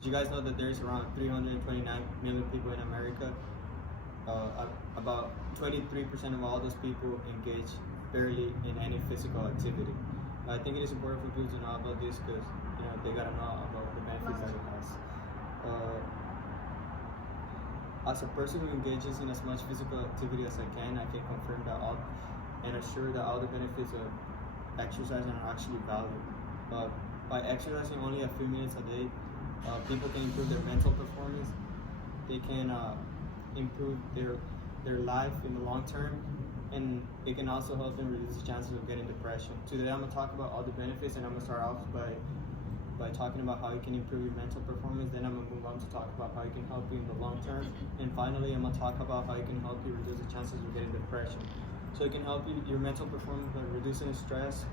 Did you guys know that there's around 329 million people in America? About 23% of all those people engage barely in any physical activity. I think it is important for people to know about this because they gotta know about the benefits that it has. As a person who engages in as much physical activity as I can confirm that all and assure that all the benefits of exercising are actually valid. By exercising only a few minutes a day, people can improve their mental performance. They can improve their life in the long term, and it can also help them reduce the chances of getting depression. Today I'm gonna talk about all the benefits, and I'm gonna start off by talking about how it can improve your mental performance. Then I'm gonna move on to talk about how it can help you in the long term, and finally I'm gonna talk about how it can help you reduce the chances of getting depression. So it can help your mental performance by reducing stress,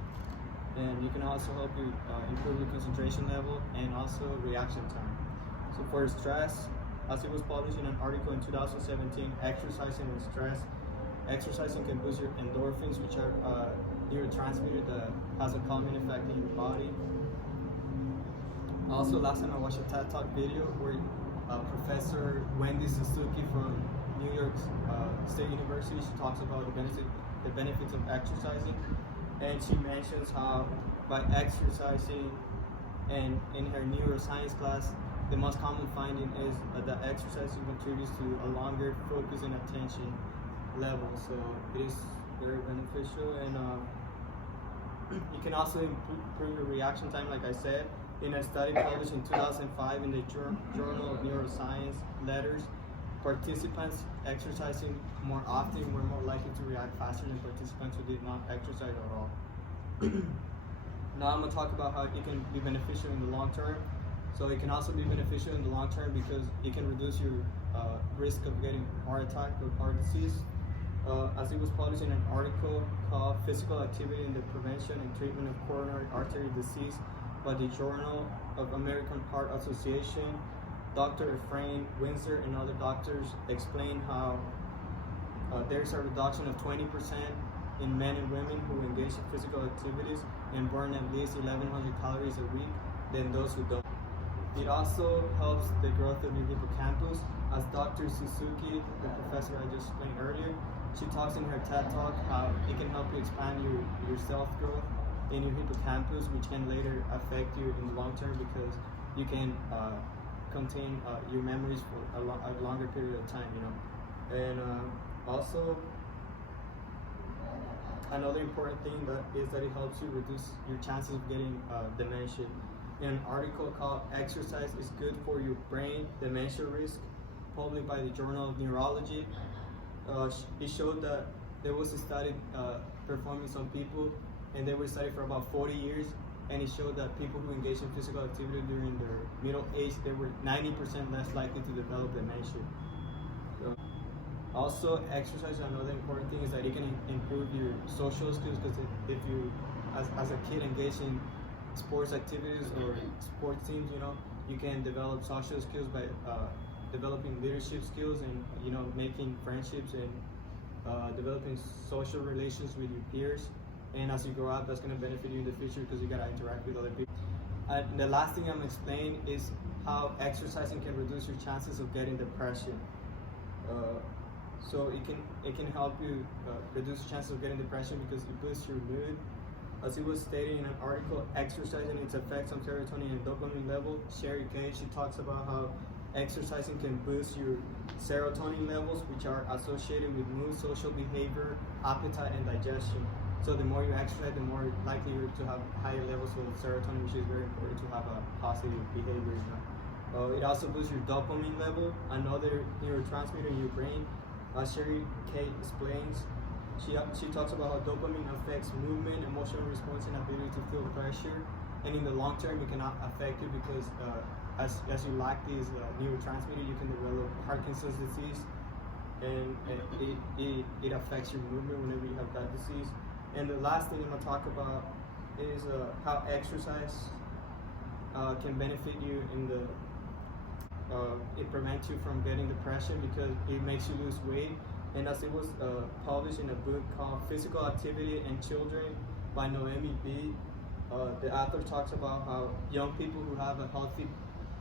and you can also help you improve your concentration level and also reaction time. So for stress, as it was published in an article in 2017, exercising and stress. Exercising can boost your endorphins, which are neurotransmitter that has a calming effect in your body. Also, last time I watched a TED Talk video where Professor Wendy Suzuki from New York State University, she talks about the benefits of exercising, and she mentions how by exercising, and in her neuroscience class, the most common finding is that exercising contributes to a longer focus and attention level. So it is very beneficial, and you can also improve your reaction time, like I said. In a study published in 2005 in the Journal of Neuroscience Letters, participants exercising more often were more likely to react faster than participants who did not exercise at all. Now I'm going to talk about how it can be beneficial in the long term. So it can also be beneficial in the long term because it can reduce your risk of getting heart attack or heart disease. As it was published in an article called Physical Activity in the Prevention and Treatment of Coronary Artery Disease by the Journal of American Heart Association, Dr. Efrain Windsor and other doctors explain how there's a reduction of 20% in men and women who engage in physical activities and burn at least 1,100 calories a week than those who don't. It also helps the growth of your hippocampus. As Dr. Suzuki, the professor I just explained earlier, she talks in her TED Talk how it can help you expand your self-growth in your hippocampus, which can later affect you in the long term because you can contain your memories for a longer period of time, And also, another important thing is that it helps you reduce your chances of getting dementia. In an article called Exercise is Good for Your Brain, Dementia Risk, published by the Journal of Neurology, it showed that there was a study performing some people, and they were studied for about 40 years, and it showed that people who engage in physical activity during their middle age, they were 90% less likely to develop dementia. So, also, exercise, another important thing is that it can improve your social skills, because if you, as a kid, engage in sports activities or sports teams, you can develop social skills by developing leadership skills and making friendships and developing social relations with your peers. And as you grow up, that's going to benefit you in the future because you got to interact with other people. And the last thing I'm going to explain is how exercising can reduce your chances of getting depression. So it can help you reduce the chances of getting depression because it boosts your mood. As it was stated in an article, Exercising and Its Effects on Serotonin and Dopamine Level, Sherry Kay, she talks about how exercising can boost your serotonin levels, which are associated with mood, social behavior, appetite, and digestion. So the more you exercise, the more likely you're to have higher levels of serotonin, which is very important to have a positive behavior. It also boosts your dopamine level, another neurotransmitter in your brain. As Sherry Kay explains, she talks about how dopamine affects movement, emotional response, and ability to feel pressure. And in the long term, it cannot affect you because as you lack these neurotransmitters, you can develop Parkinson's disease, and it affects your movement whenever you have that disease. And the last thing I'm going to talk about is how exercise can benefit you in the it prevents you from getting depression because it makes you lose weight. And as it was published in a book called Physical Activity in Children by Noemi B., the author talks about how young people who have a healthy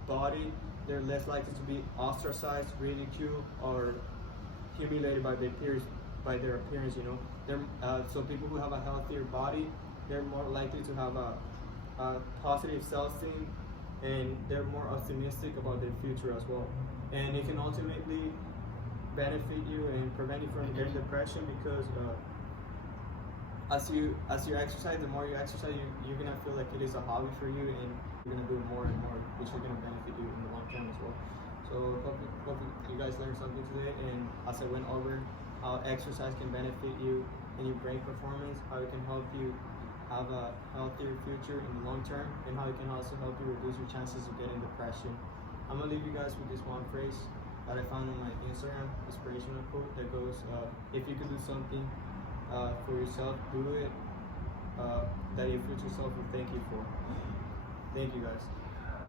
body, they're less likely to be ostracized, ridiculed, or humiliated by their peers, by their appearance. You know, so people who have a healthier body, they're more likely to have a positive self-esteem, and they're more optimistic about their future as well. And it can ultimately benefit you and prevent you from getting depression, because as you exercise, the more you exercise, you're gonna feel like it is a hobby for you, and you're gonna do it more and more, which is gonna benefit you in the long term as well. So hope you guys learned something today, and as I went over how exercise can benefit you in your brain performance, how it can help you have a healthier future in the long term, and how it can also help you reduce your chances of getting depression. I'm gonna leave you guys with this one phrase that I found on my Instagram inspirational quote that goes, if you could do something for yourself, do it, that your future self will thank you for. Thank you guys.